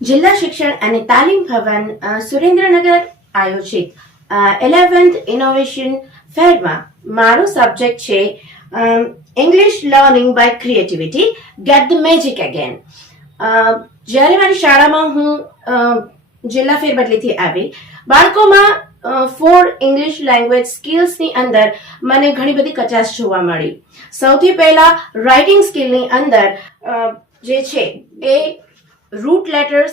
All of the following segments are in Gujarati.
જિલ્લા શિક્ષણ અને તાલીમ ભવન સુરેન્દ્રનગર આયોજિત 11th ઇનોવેશન ફેરમાં મારો સબ્જેક્ટ છે English learning by creativity get the magic again. જ્યારે મારી શાળામાં હું જિલ્લા ફેરબદલીથી આવી, બાળકોમાં ફોર ઇંગ્લિશ લેંગ્વેજ સ્કિલ્સની અંદર મને ઘણી બધી કચાશ જોવા મળી. સૌથી પહેલા રાઇટિંગ સ્કિલની અંદર જે છે એ root letters,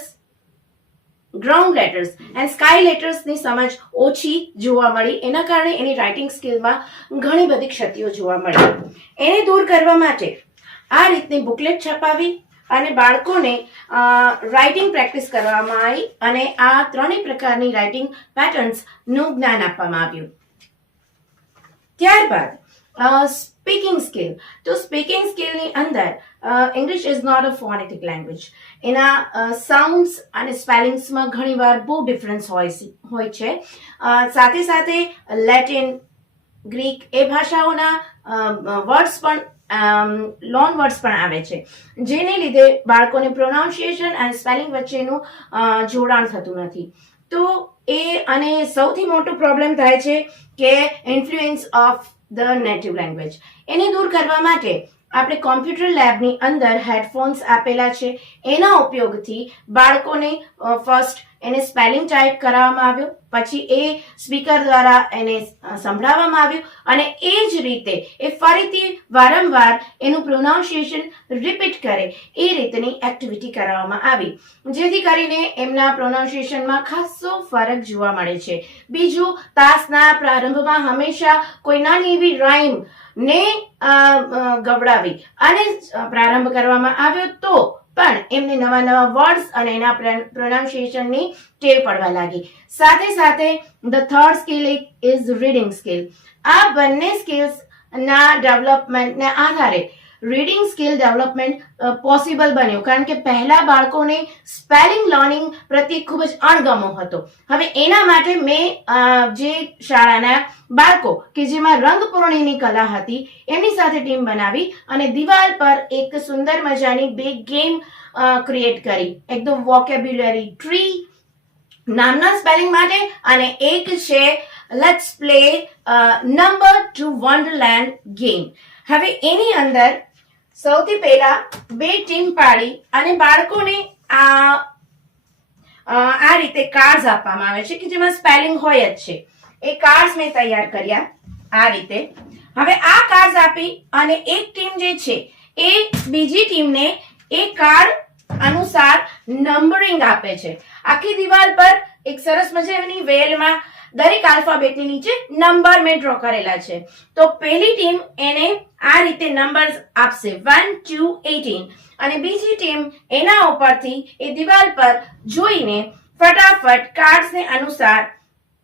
ground letters and sky લેટર્સની સમજ ઓછી જોવા મળી. એના કારણે એની રાઇટિંગ સ્કિલમાં ઘણી બધી ક્ષતિઓ જોવા મળી. એને દૂર કરવા માટે આ રીતની બુકલેટ છપાવી અને બાળકોને રાઇટિંગ પ્રેક્ટિસ કરવામાં આવી અને આ ત્રણેય પ્રકારની રાઇટિંગ પેટર્ન્સનું જ્ઞાન આપવામાં આવ્યું. ત્યારબાદ સ્પીકિંગ સ્કિલ. તો સ્પીકિંગ સ્કિલની અંદર English is not a phonetic language. એના સાઉન્ડ્સ અને સ્પેલિંગ્સમાં ઘણીવાર બહુ ડિફરન્સ હોય છે. સાથે સાથે લેટિન, ગ્રીક એ ભાષાઓના વર્ડ્સ પણ લોન વર્ડ્સ પણ આવે છે, જેને લીધે બાળકોને પ્રોનાઉન્સિએશન અને સ્પેલિંગ વચ્ચેનું જોડાણ થતું નથી. તો એ અને સૌથી મોટો પ્રોબ્લેમ થાય છે કે influence of the native language. એને દૂર કરવા માટે આપણે કોમ્પ્યુટર લેબની અંદર હેડફોન્સ આપેલા છે. એના ઉપયોગથી બાળકોને ફર્સ્ટ એને સ્પેલિંગ ટાઈપ કરાવવામાં આવ્યો, પછી એ સ્પીકર દ્વારા એને સંભળાવવામાં આવ્યું અને એ જ રીતે એ ફરીથી વારંવાર એનું પ્રોનાઉન્સિએશન રિપીટ કરે એ રીતની એક્ટિવિટી કરાવવામાં આવી, જેથી કરીને એમના પ્રોનાઉન્સિએશનમાં ખાસો ફરક જોવા મળે છે. બીજું, તાસના પ્રારંભમાં હંમેશા કોઈ નાની એવી રાઇમ ને ગવડાવી અને પ્રારંભ કરવામાં આવ્યો તો પણ એમને નવા નવા વર્ડ્સ અને એના પ્રોનાઉન્સિએશનની ટેવ પડવા લાગી. સાથે સાથે the third skill is reading skill. આ બંને સ્કિલ્સના ડેવલપમેન્ટને આધારે રીડિંગ સ્કિલ ડેવલપમેન્ટ પોસિબલ બન્યું, કારણ કે પહેલા બાળકોને સ્પેલિંગ લર્નિંગ પ્રત્યે ખૂબ જ અણગમો હતો. હવે એના માટે મેં જે શાળાના બાળકો કે જેમાં રંગપૂર્ણિની કલા હતી એમની સાથે ટીમ બનાવી અને દિવાલ પર એક સુંદર મજાની બે ગેમ ક્રિએટ કરી. એક તો વોકેબ્યુલરી ટ્રી નામના સ્પેલિંગ માટે અને એક છે let's play number two wonderland game. હવે એની અંદર સૌથી પહેલા બે ટીમ પાડી અને બાળકોને આ રીતે કાર્ડ્સ આપવામાં આવે છે કે જેમાં સ્પેલિંગ હોય જ છે. એ કાર્ડ્સ મેં તૈયાર કર્યા આ રીતે. હવે આ કાર્ડ્સ આપી અને એક ટીમ જે છે એ બીજી ટીમને એ કાર્ડ અનુસાર નંબરિંગ આપે છે. આખી દિવાલ પર એક સરસ મજાની વેલમાં દરેક આલ્ફાબેટની નીચે નંબર મેં ડ્રો કરેલા છે. તો પહેલી ટીમ એને આ રીતે નંબર્સ આપશે 1 to 18 અને બીજી ટીમ એના ઉપરથી એ દિવાલ પર જોઈને ફટાફટ કાર્ડ્સને અનુસાર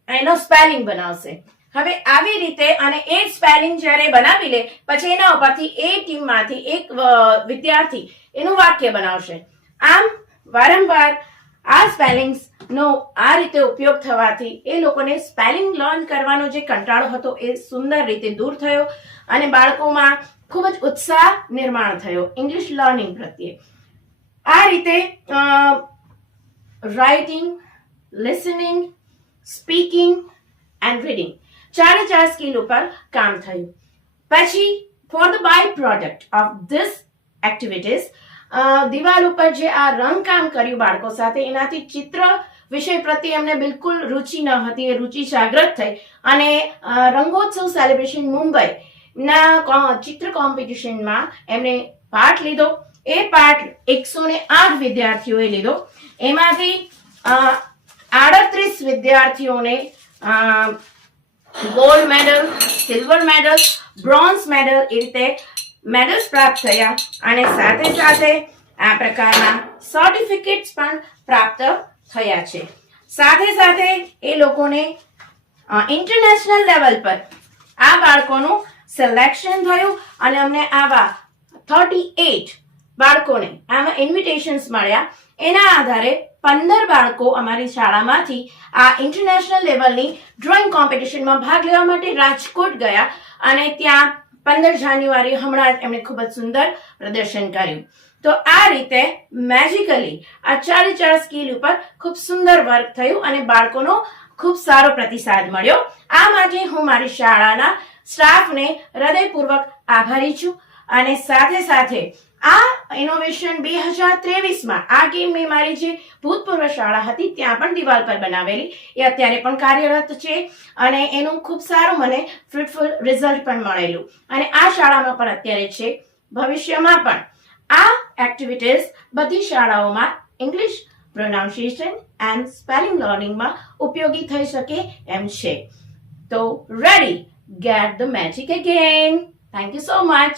એનો સ્પેલિંગ બનાવશે. હવે આવી રીતે અને એ સ્પેલિંગ જ્યારે બનાવી લે પછી એના ઉપરથી એ ટીમમાંથી એક વિદ્યાર્થી એનું વાક્ય બનાવશે. આમ વારંવાર આ સ્પેલિંગ્સ નો આ રીતે ઉપયોગ થવાથી એ લોકોને સ્પેલિંગ લર્ન કરવાનો જે કંટાળો હતો એ સુંદર રીતે દૂર થયો અને બાળકોમાં ખૂબ જ ઉત્સાહ નિર્માણ થયો ઇંગ્લિશ લર્નિંગ પ્રત્યે. આ રીતે writing, listening, speaking and reading ચાર સ્કિલ ઉપર કામ થયું. પછી for the by product of this activities દિવાલ ઉપર જે આ રંગકામ કર્યું બાળકો સાથે, એનાથી ચિત્ર વિષય પ્રત્યે એમને બિલકુલ રુચિ ન હતી. એ રુચિ જાગૃત થઈ અને રંગોત્સવ સેલિબ્રેશન મુંબઈ ના ચિત્ર કોમ્પિટિશનમાં એમણે પાઠ લીધો. એ પાઠ 108 વિદ્યાર્થીઓએ લીધો. એમાંથી 38 વિદ્યાર્થીઓને gold medal, silver medal, bronze medal એ રીતે મેડલ્સ પ્રાપ્ત થયા અને સાથે સાથે આ પ્રકારના સર્ટિફિકેટ્સ પણ પ્રાપ્ત થયા છે. સાથે સાથે એ લોકોને ઇન્ટરનેશનલ લેવલ પર આ બાળકોનું સિલેક્શન થયું અને અમને આવા 38 બાળકોને આમાં ઇન્વિટેશન્સ મળ્યા. એના આધારે 15 બાળકો અમારી શાળામાંથી આ ઇન્ટરનેશનલ લેવલની ડ્રોઈંગ કોમ્પિટિશનમાં ભાગ લેવા માટે રાજકોટ ગયા અને ત્યાં 15 જાન્યુઆરી હમણાં જ એમણે ખૂબ જ સુંદર પ્રદર્શન કર્યું. તો આ રીતે મેજિકલી આ 4 સ્કિલ ઉપર ખૂબ સુંદર વર્ક થયું અને બાળકોનો ખૂબ સારો પ્રતિસાદ મળ્યો. આ માટે હું મારી શાળાના સ્ટાફને હૃદયપૂર્વક આભારી છું. અને સાથે સાથે આ ઇનોવેશન 2023માં આ ગેમ મેં મારી જે ભૂતપૂર્વ શાળા હતી ત્યાં પણ દિવાલ પર બનાવેલી, એ અત્યારે પણ કાર્યરત છે અને એનું ખૂબ સારું મને ફ્રૂટફુલ રિઝલ્ટ પણ મળેલું અને આ શાળામાં પણ અત્યારે છે. ભવિષ્યમાં પણ આ એક્ટિવિટીઝ બધી શાળાઓમાં ઇંગ્લિશ પ્રોનાઉન્સિએશન એન્ડ સ્પેલિંગ લર્નિંગમાં ઉપયોગી થઈ શકે એમ છે. તો ready, gate the magic again. Thank you so much.